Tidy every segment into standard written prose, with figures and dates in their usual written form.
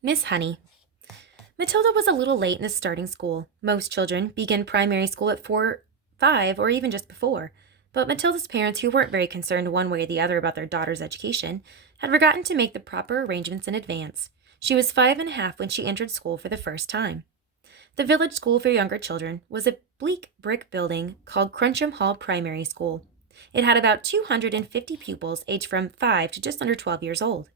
Miss Honey. Matilda was a little late in the starting school. Most children begin primary school at 4, 5, or even just before. But Matilda's parents, who weren't very concerned one way or the other about their daughter's education, had forgotten to make the proper arrangements in advance. She was 5 and a half when she entered school for the first time. The village school for younger children was a bleak brick building called Cruncham Hall Primary School. It had about 250 pupils aged from 5 to just under 12 years old.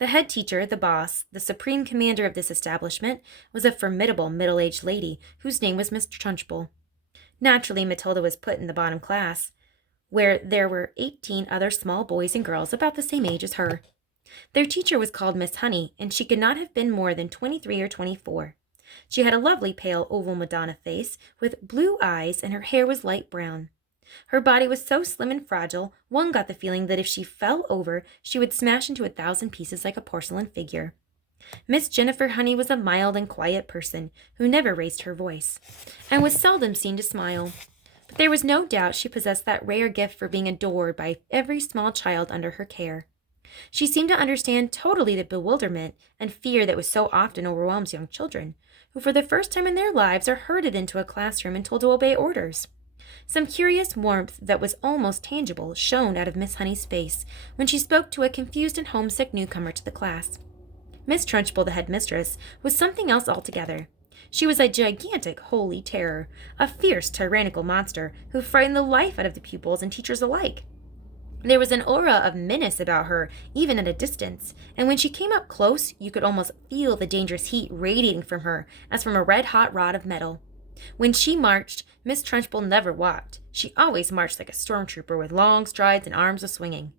The head teacher, the boss, the supreme commander of this establishment, was a formidable middle-aged lady whose name was Miss Trunchbull. Naturally, Matilda was put in the bottom class, where there were 18 other small boys and girls about the same age as her. Their teacher was called Miss Honey, and she could not have been more than 23 or 24. She had a lovely pale oval Madonna face with blue eyes, and her hair was light brown. Her body was so slim and fragile, one got the feeling that if she fell over, she would smash into 1,000 pieces like a porcelain figure. Miss Jennifer Honey was a mild and quiet person who never raised her voice, and was seldom seen to smile. But there was no doubt she possessed that rare gift for being adored by every small child under her care. She seemed to understand totally the bewilderment and fear that was so often overwhelms young children, who for the first time in their lives are herded into a classroom and told to obey orders. Some curious warmth that was almost tangible shone out of Miss Honey's face when she spoke to a confused and homesick newcomer to the class. Miss Trunchbull, the headmistress, was something else altogether. She was a gigantic holy terror, a fierce tyrannical monster who frightened the life out of the pupils and teachers alike. There was an aura of menace about her, even at a distance, and when she came up close, you could almost feel the dangerous heat radiating from her as from a red-hot rod of metal. When she marched, Miss Trunchbull never walked. She always marched like a stormtrooper with long strides and arms a-swinging.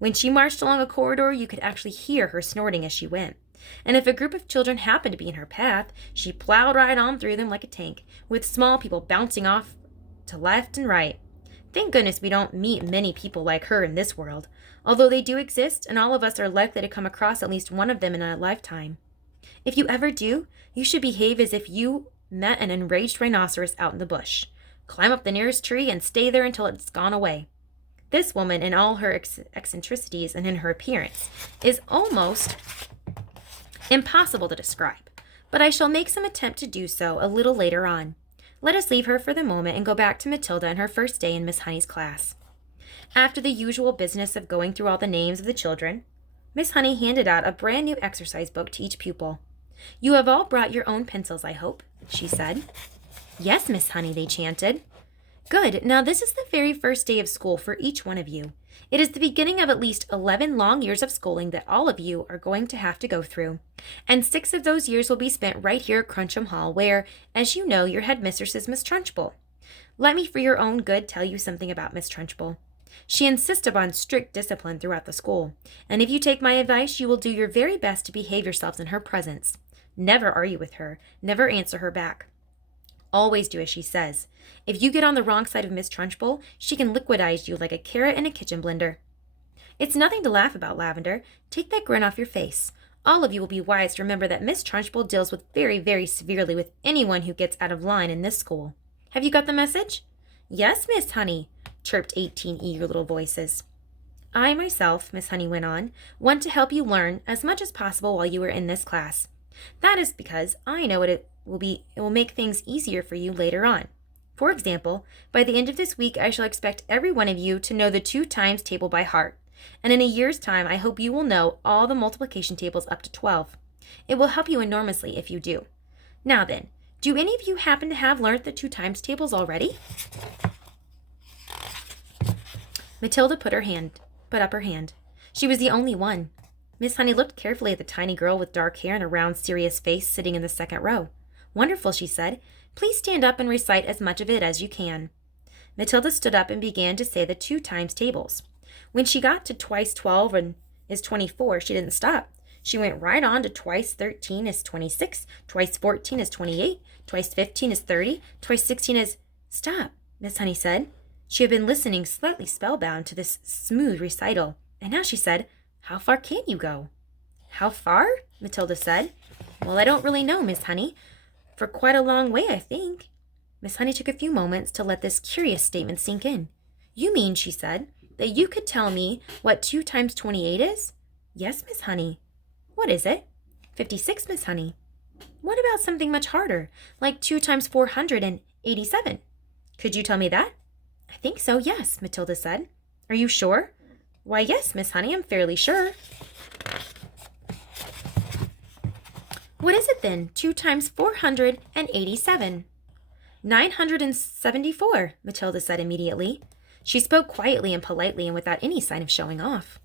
When she marched along a corridor, you could actually hear her snorting as she went. And if a group of children happened to be in her path, she plowed right on through them like a tank, with small people bouncing off to left and right. Thank goodness we don't meet many people like her in this world, although they do exist, and all of us are likely to come across at least one of them in a lifetime. If you ever do, you should behave as if you met an enraged rhinoceros out in the bush. Climb up the nearest tree and stay there until it's gone away. This woman, in all her eccentricities and in her appearance, is almost impossible to describe, but I shall make some attempt to do so a little later on. Let us leave her for the moment and go back to Matilda and her first day in Miss Honey's class. After the usual business of going through all the names of the children, Miss Honey handed out a brand new exercise book to each pupil. "You have all brought your own pencils, I hope," she said. "Yes, Miss Honey," they chanted. "Good. Now this is the very first day of school for each one of you. It is the beginning of at least 11 long years of schooling that all of you are going to have to go through. And 6 of those years will be spent right here at Cruncham Hall, where, as you know, your headmistress is Miss Trunchbull. Let me, for your own good, tell you something about Miss Trunchbull. She insists upon strict discipline throughout the school, and if you take my advice, you will do your very best to behave yourselves in her presence. Never argue with her, never answer her back. Always do as she says. If you get on the wrong side of Miss Trunchbull, she can liquidize you like a carrot in a kitchen blender. It's nothing to laugh about, Lavender. Take that grin off your face. All of you will be wise to remember that Miss Trunchbull deals with very, very severely with anyone who gets out of line in this school. Have you got the message?" "Yes, Miss Honey," chirped 18 eager little voices. "I myself," Miss Honey went on, "want to help you learn as much as possible while you are in this class. That is because I know it will make things easier for you later on. For example, by the end of this week, I shall expect every one of you to know the 2 times table by heart, and in a year's time, I hope you will know all the multiplication tables up to 12. It will help you enormously if you do. Now then, do any of you happen to have learned the 2 times tables already?" Matilda put up her hand. She was the only one. Miss Honey looked carefully at the tiny girl with dark hair and a round, serious face sitting in the second row. "Wonderful," she said. "Please stand up and recite as much of it as you can." Matilda stood up and began to say the 2 times tables. When she got to twice 12 and is 24, she didn't stop. She went right on to twice 13 is 26, twice 14 is 28, twice 15 is 30, twice 16 is... "Stop," Miss Honey said. She had been listening slightly spellbound to this smooth recital, and now she said, "How far can you go?" "How far?" Matilda said. "Well, I don't really know, Miss Honey. For quite a long way, I think." Miss Honey took a few moments to let this curious statement sink in. "You mean," she said, "that you could tell me what 2 times 28 is?" "Yes, Miss Honey." "What is it?" 56, Miss Honey. What about something much harder, like 2 times 487? Could you tell me that? I think so, yes, Matilda said. Are you sure? Why, yes, Miss Honey, I'm fairly sure. What is it then? 2 times 487. 974, Matilda said immediately. She spoke quietly and politely and without any sign of showing off.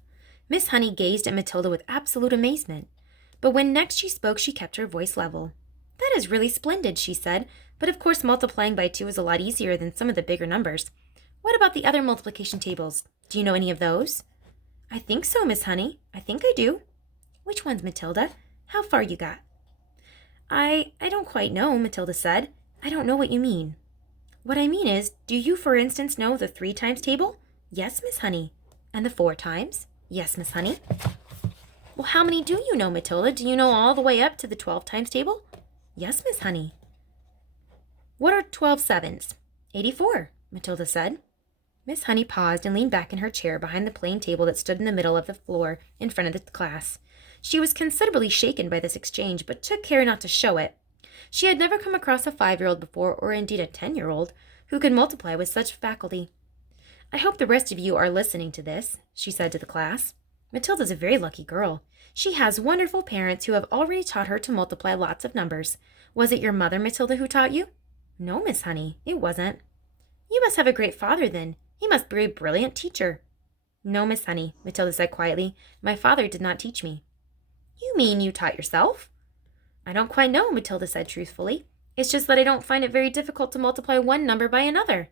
Miss Honey gazed at Matilda with absolute amazement. But when next she spoke, she kept her voice level. That is really splendid, she said, but of course multiplying by 2 is a lot easier than some of the bigger numbers. What about the other multiplication tables? Do you know any of those? I think so, Miss Honey. I think I do. Which ones, Matilda? How far you got? I don't quite know, Matilda said. I don't know what you mean. What I mean is, do you, for instance, know the 3 times table? Yes, Miss Honey. And the 4 times? Yes, Miss Honey. Well, how many do you know, Matilda? Do you know all the way up to the 12 times table? Yes, Miss Honey. What are 12 sevens? 84, Matilda said. Miss Honey paused and leaned back in her chair behind the plain table that stood in the middle of the floor in front of the class. She was considerably shaken by this exchange, but took care not to show it. She had never come across a 5-year-old before, or indeed a 10-year-old, who could multiply with such faculty. I hope the rest of you are listening to this, she said to the class. Matilda's a very lucky girl. She has wonderful parents who have already taught her to multiply lots of numbers. Was it your mother, Matilda, who taught you? No, Miss Honey, it wasn't. You must have a great father, then. He must be a brilliant teacher. No, Miss Honey, Matilda said quietly. My father did not teach me. You mean you taught yourself? I don't quite know, Matilda said truthfully. It's just that I don't find it very difficult to multiply one number by another.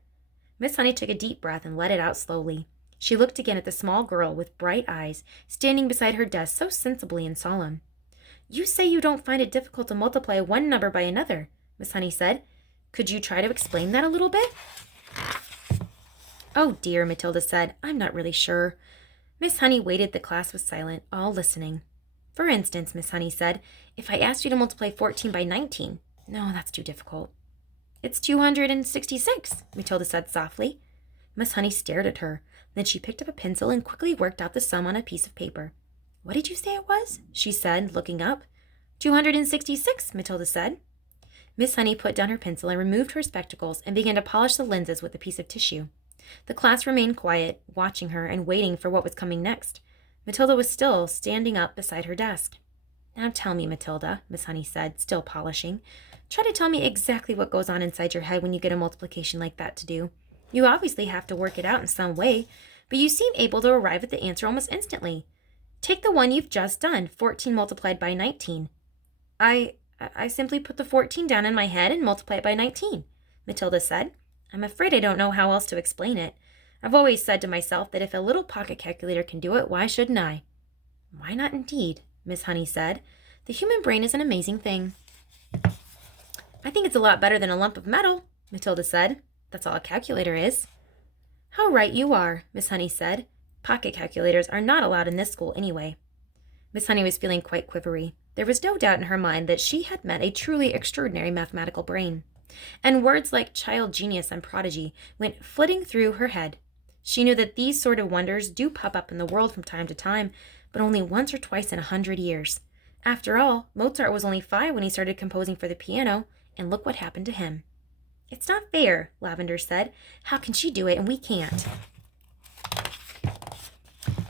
Miss Honey took a deep breath and let it out slowly. She looked again at the small girl with bright eyes, standing beside her desk so sensibly and solemn. You say you don't find it difficult to multiply one number by another, Miss Honey said. Could you try to explain that a little bit? Oh dear, Matilda said. I'm not really sure. Miss Honey waited. The class was silent, all listening. For instance, Miss Honey said, if I asked you to multiply 14 by 19. No, that's too difficult. It's 266, Matilda said softly. Miss Honey stared at her. Then she picked up a pencil and quickly worked out the sum on a piece of paper. What did you say it was? She said, looking up. 266, Matilda said. Miss Honey put down her pencil and removed her spectacles and began to polish the lenses with a piece of tissue. The class remained quiet, watching her and waiting for what was coming next. Matilda was still standing up beside her desk. Now tell me, Matilda, Miss Honey said, still polishing. Try to tell me exactly what goes on inside your head when you get a multiplication like that to do. You obviously have to work it out in some way, but you seem able to arrive at the answer almost instantly. Take the one you've just done, 14 multiplied by 19. I simply put the 14 down in my head and multiply it by 19, Matilda said. I'm afraid I don't know how else to explain it. I've always said to myself that if a little pocket calculator can do it, why shouldn't I? Why not indeed, Miss Honey said. The human brain is an amazing thing. I think it's a lot better than a lump of metal, Matilda said. That's all a calculator is. How right you are, Miss Honey said. Pocket calculators are not allowed in this school anyway. Miss Honey was feeling quite quivery. There was no doubt in her mind that she had met a truly extraordinary mathematical brain. And words like child genius and prodigy went flitting through her head. She knew that these sort of wonders do pop up in the world from time to time, but only once or twice in 100 years. After all, Mozart was only 5 when he started composing for the piano, and look what happened to him. It's not fair, Lavender said. How can she do it and we can't?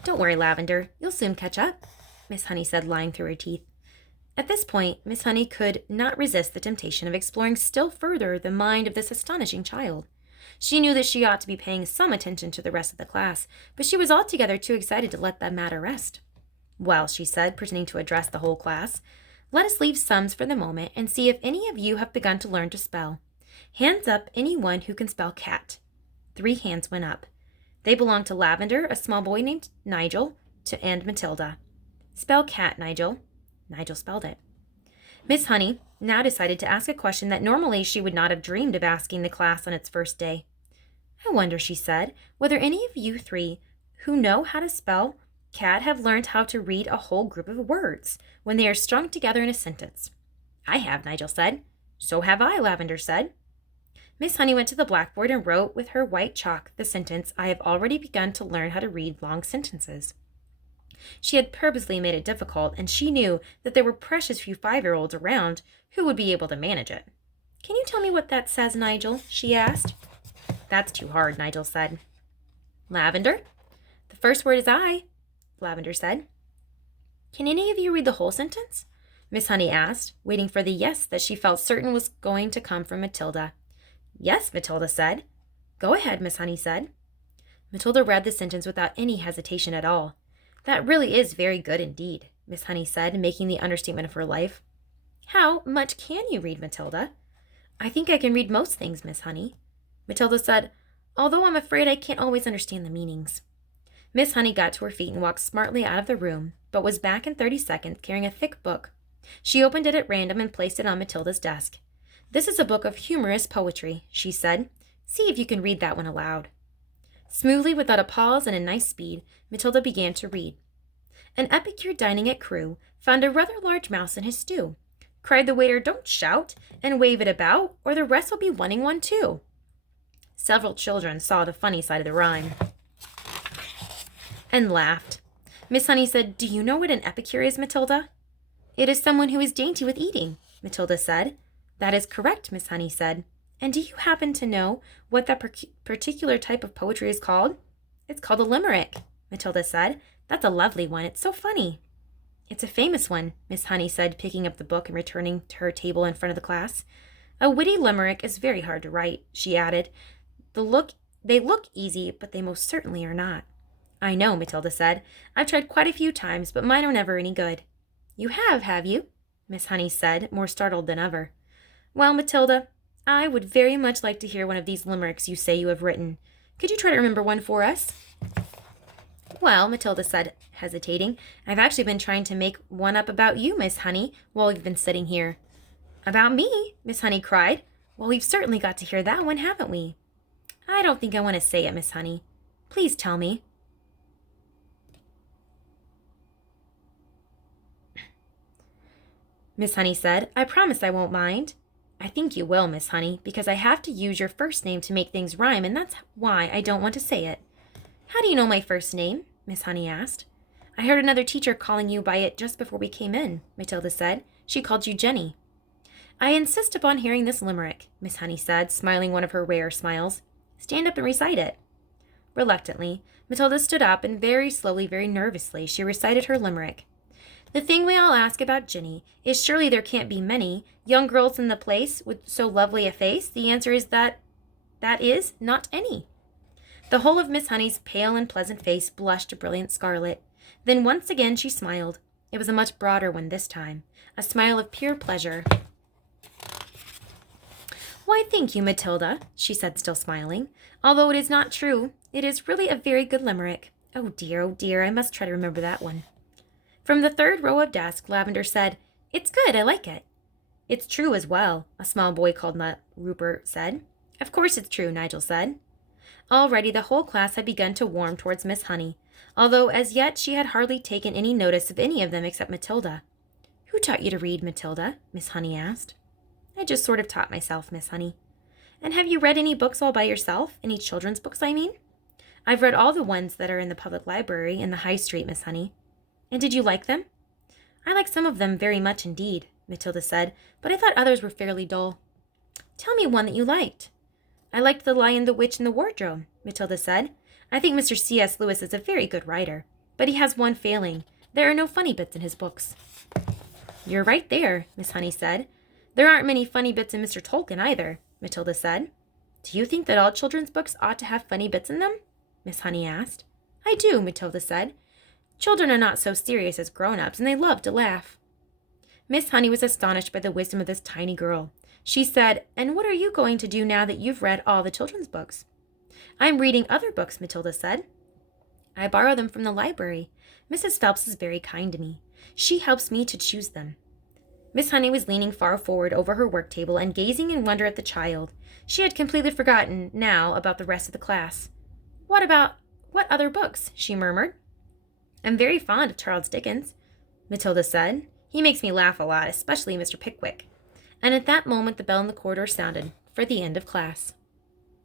Don't worry, Lavender. You'll soon catch up, Miss Honey said, lying through her teeth. At this point, Miss Honey could not resist the temptation of exploring still further the mind of this astonishing child. She knew that she ought to be paying some attention to the rest of the class, but she was altogether too excited to let that matter rest. Well, she said, pretending to address the whole class, let us leave sums for the moment and see if any of you have begun to learn to spell. Hands up anyone who can spell cat. 3 hands went up. They belonged to Lavender, a small boy named Nigel, and Matilda. Spell cat, Nigel. Nigel spelled it. Miss Honey now decided to ask a question that normally she would not have dreamed of asking the class on its first day. I wonder, she said, whether any of you 3 who know how to spell cat have learned how to read a whole group of words when they are strung together in a sentence. I have, Nigel said. So have I, Lavender said. Miss Honey went to the blackboard and wrote with her white chalk the sentence, I have already begun to learn how to read long sentences. She had purposely made it difficult, and she knew that there were precious few 5-year-olds around who would be able to manage it. "Can you tell me what that says, Nigel?" she asked. "That's too hard," Nigel said. "Lavender?" "The first word is I," Lavender said. "Can any of you read the whole sentence?" Miss Honey asked, waiting for the yes that she felt certain was going to come from Matilda. "Yes," Matilda said. "Go ahead," Miss Honey said. Matilda read the sentence without any hesitation at all. "That really is very good indeed," Miss Honey said, making the understatement of her life. "How much can you read, Matilda?" "I think I can read most things, Miss Honey," Matilda said, "although I'm afraid I can't always understand the meanings." Miss Honey got to her feet and walked smartly out of the room, but was back in 30 seconds carrying a thick book. She opened it at random and placed it on Matilda's desk. "This is a book of humorous poetry," she said. "See if you can read that one aloud." Smoothly, without a pause and a nice speed, Matilda began to read. "An epicure dining at Crewe found a rather large mouse in his stew. Cried the waiter, 'Don't shout, and wave it about, or the rest will be wanting one too.'" Several children saw the funny side of the rhyme and laughed. Miss Honey said, "Do you know what an epicure is, Matilda?" "It is someone who is dainty with eating," Matilda said. "That is correct," Miss Honey said. "And do you happen to know what that particular type of poetry is called?" "It's called a limerick," Matilda said. "That's a lovely one. It's so funny." "It's a famous one," Miss Honey said, picking up the book and returning to her table in front of the class. "A witty limerick is very hard to write," she added. They look easy, but they most certainly are not." "I know," Matilda said. "I've tried quite a few times, but mine are never any good." "You have you?" Miss Honey said, more startled than ever. "Well, Matilda, I would very much like to hear one of these limericks you say you have written. Could you try to remember one for us?" "Well," Matilda said, hesitating, "I've actually been trying to make one up about you, Miss Honey, while we've been sitting here." "About me?" Miss Honey cried. "Well, we've certainly got to hear that one, haven't we?" "I don't think I want to say it, Miss Honey. Please tell me." Miss Honey said, "I promise I won't mind." "I think you will, Miss Honey, because I have to use your first name to make things rhyme, and that's why I don't want to say it." "How do you know my first name?" Miss Honey asked. "I heard another teacher calling you by it just before we came in," Matilda said. "She called you Jenny." "I insist upon hearing this limerick," Miss Honey said, smiling one of her rare smiles. "Stand up and recite it." Reluctantly, Matilda stood up, and very slowly, very nervously, she recited her limerick. "The thing we all ask about Ginny is surely there can't be many young girls in the place with so lovely a face. The answer is that is not any." The whole of Miss Honey's pale and pleasant face blushed a brilliant scarlet. Then once again she smiled. It was a much broader one this time, a smile of pure pleasure. "Why, thank you, Matilda," she said, still smiling. "Although it is not true, it is really a very good limerick. Oh dear, I must try to remember that one." From the third row of desk, Lavender said, "It's good, I like it." "It's true as well," a small boy called Rupert said. "Of course it's true," Nigel said. Already the whole class had begun to warm towards Miss Honey, although as yet she had hardly taken any notice of any of them except Matilda. "Who taught you to read, Matilda?" Miss Honey asked. "I just sort of taught myself, Miss Honey." "And have you read any books all by yourself? Any children's books, I mean?" "I've read all the ones that are in the public library in the High Street, Miss Honey." "And did you like them?" "I like some of them very much indeed," Matilda said, "but I thought others were fairly dull." "Tell me one that you liked." "I liked The Lion, the Witch, and the Wardrobe," Matilda said. "I think Mr. C.S. Lewis is a very good writer, but he has one failing. There are no funny bits in his books." "You're right there," Miss Honey said. "There aren't many funny bits in Mr. Tolkien either," Matilda said. "Do you think that all children's books ought to have funny bits in them?" Miss Honey asked. "I do," Matilda said. "Children are not so serious as grown-ups, and they love to laugh." Miss Honey was astonished by the wisdom of this tiny girl. She said, "And what are you going to do now that you've read all the children's books?" "I'm reading other books," Matilda said. "I borrow them from the library. Mrs. Phelps is very kind to me. She helps me to choose them." Miss Honey was leaning far forward over her work table and gazing in wonder at the child. She had completely forgotten now about the rest of the class. What other books?" she murmured. "I'm very fond of Charles Dickens," Matilda said. "He makes me laugh a lot, especially Mr. Pickwick." And at that moment the bell in the corridor sounded for the end of class.